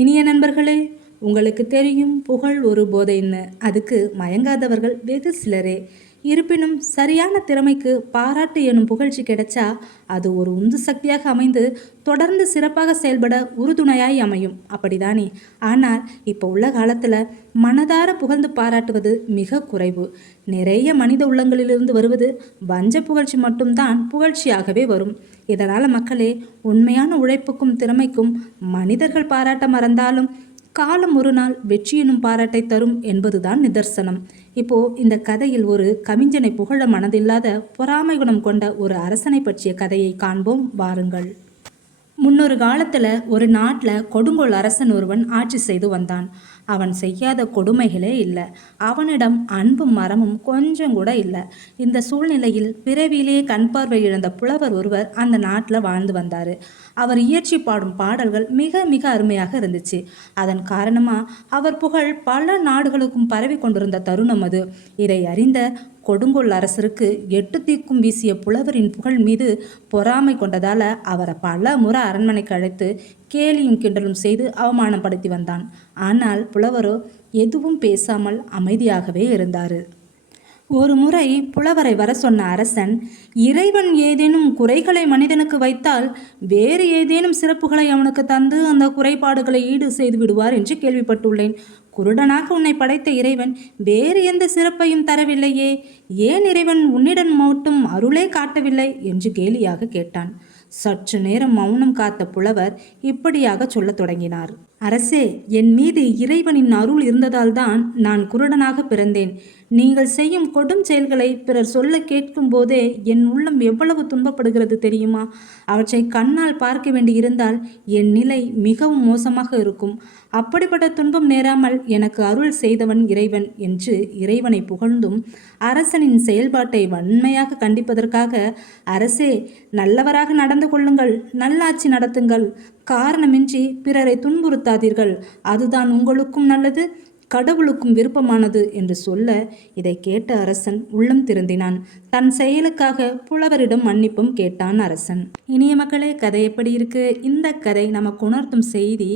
இனிய நண்பர்களே, உங்களுக்கு தெரியும் புகழ் ஒரு போதைன்னு. அதுக்கு மயங்காதவர்கள் வெகு சிலரே. இருப்பினும் சரியான திறமைக்கு பாராட்டு எனும் புகழ்ச்சி கிடைச்சா அது ஒரு உந்து சக்தியாக அமைந்து தொடர்ந்து சிறப்பாக செயல்பட உறுதுணையாய் அமையும். அப்படிதானே? ஆனால் இப்போ உள்ள காலத்தில் மனதார புகழ்ந்து பாராட்டுவது மிக குறைவு. நிறைய மனித உள்ளங்களிலிருந்து வருவது வஞ்ச புகழ்ச்சி மட்டும்தான் புகழ்ச்சியாகவே வரும். இதனால் மக்களே, உண்மையான உழைப்புக்கும் திறமைக்கும் மனிதர்கள் பாராட்ட மறந்தாலும் காலம் ஒரு நாள் வெற்றி எனும் பாராட்டை தரும் என்பதுதான் நிதர்சனம். இப்போ இந்த கதையில் ஒரு கவிஞனை புகழ மனதில்லாத பொறாமை குணம் கொண்ட ஒரு அரசனை பற்றிய கதையை காண்போம் வாருங்கள். முன்னொரு காலத்துல ஒரு நாட்டில் கொடுங்கோல் அரசன் ஒருவன் ஆட்சி செய்து வந்தான். அவன் செய்யாத கொடுமைகளே இல்லை. அவனிடம் அன்பும் மரமும் கொஞ்சம் கூட இல்லை. இந்த சூழ்நிலையில் பிறவியிலேயே கண் பார்வை இழந்த புலவர் ஒருவர் அந்த நாட்டில் வாழ்ந்து வந்தார். அவர் இயற்றி பாடும் பாடல்கள் மிக மிக அருமையாக இருந்துச்சு. அதன் காரணமாக அவர் புகழ் பல நாடுகளுக்கும் பரவி கொண்டிருந்த தருணம் அது. இதை அறிந்த கொடுங்கோல் அரசருக்கு 8 தீக்கும் வீசிய புலவரின் புகழ் மீது பொறாமை கொண்டதால அவரை பல முறை அரண்மனைக்கு அழைத்து கேலியும் கிண்டலும் செய்து அவமானப்படுத்தி வந்தான். ஆனால் புலவரோ எதுவும் பேசாமல் அமைதியாகவே இருந்தார். ஒரு முறை புலவரை வர சொன்ன அரசன், இறைவன் ஏதேனும் குறைகளை மனிதனுக்கு வைத்தால் வேறு ஏதேனும் சிறப்புகளை அவனுக்கு தந்து அந்த குறைபாடுகளை ஈடு செய்து விடுவார் என்று கேள்விப்பட்டுள்ளேன். குருடனாக உன்னை படைத்த இறைவன் வேறு எந்த சிறப்பையும் தரவில்லையே, ஏன் இறைவன் உன்னிடம் மட்டும் அருளே காட்டவில்லை என்று கேலியாக கேட்டான். சற்று நேரம் மௌனம் காத்த புலவர் இப்படியாக சொல்லத் தொடங்கினார். அரசே, என் மீது இறைவனின் அருள் இருந்ததால் தான் நான் குருடனாக பிறந்தேன். நீங்கள் செய்யும் கொடும் செயல்களை பிறர் சொல்ல கேட்கும் போதே என் உள்ளம் எவ்வளவு துன்பப்படுகிறது தெரியுமா? அவற்றை கண்ணால் பார்க்க வேண்டியிருந்தால் என் நிலை மிகவும் மோசமாக இருக்கும். அப்படிப்பட்ட துன்பம் நேராமல் எனக்கு அருள் செய்தவன் இறைவன் என்று இறைவனை புகழ்ந்தும் அரசனின் செயல்பாட்டை வன்மையாக கண்டிப்பதற்காக, அரசே, நல்லவராக நடந்து கொள்ளுங்கள், நல்லாட்சி நடத்துங்கள், காரணமின்றி பிறரை துன்புறுத்தாதீர்கள், அதுதான் உங்களுக்கும் நல்லது, கடவுளுக்கும் விருப்பமானது என்று சொல்ல, இதை கேட்ட அரசன் உள்ளம் திருந்தினான். தன் செயலுக்காக புலவரிடம் மன்னிப்பும் கேட்டான் அரசன். இனிய மக்களே, கதை எப்படி இருக்கு? இந்த கதை நமக்கு உணர்த்தும் செய்தி,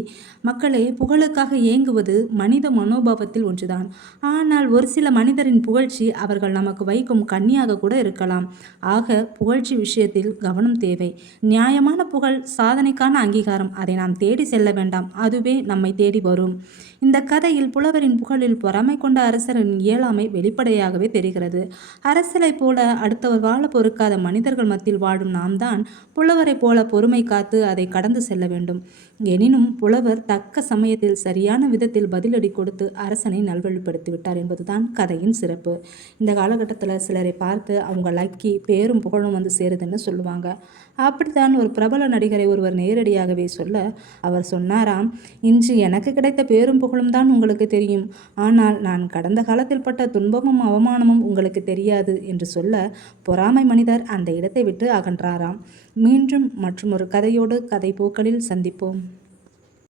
மக்களே, புகழுக்காக ஏங்குவது மனித மனோபாவத்தில் ஒன்றுதான். ஆனால் ஒரு சில மனிதரின் புகழ்ச்சி அவர்கள் நமக்கு வைக்கும் கண்ணியாக கூட இருக்கலாம். ஆக புகழ்ச்சி விஷயத்தில் கவனம் தேவை. நியாயமான புகழ் சாதனைக்கான அங்கீகாரம். அதை நாம் தேடி செல்ல வேண்டாம், அதுவே நம்மை தேடி வரும். இந்த கதையில் புலவரின் புகழில் பொறாமை கொண்ட அரசரின் இயலாமை வெளிப்படையாகவே தெரிகிறது. அரசரை போல அடுத்தவர் வாழ பொறுக்காத மனிதர்கள் மத்தியில் வாழும் நாம் தான் புலவரை போல பொறுமை காத்து அதை கடந்து செல்ல வேண்டும். எனினும் புலவர் தக்க சமயத்தில் சரியான விதத்தில் பதிலடி கொடுத்து அரசனை நல்வழிப்படுத்தி விட்டார் என்பதுதான் கதையின் சிறப்பு. இந்த காலகட்டத்தில் சிலரை பார்த்து அவங்க லக்கி, பேரும் புகழும் வந்து சேருதுன்னு சொல்லுவாங்க. அப்படித்தான் ஒரு பிரபல நடிகரை ஒருவர் நேரடியாகவே சொல்ல, அவர் சொன்னாராம், இன்று எனக்கு கிடைத்த பேரும் புகழும் தான் உங்களுக்கு தெரியும், ஆனால் நான் கடந்த காலத்தில் பட்ட துன்பமும் அவமானமும் உங்களுக்கு தெரியாது என்று சொல்ல, பொறாமை மனிதர் அந்த இடத்தை விட்டு அகன்றாராம். மீண்டும் மற்றொரு கதையோடு கதை போக்களில் சந்திப்போம்.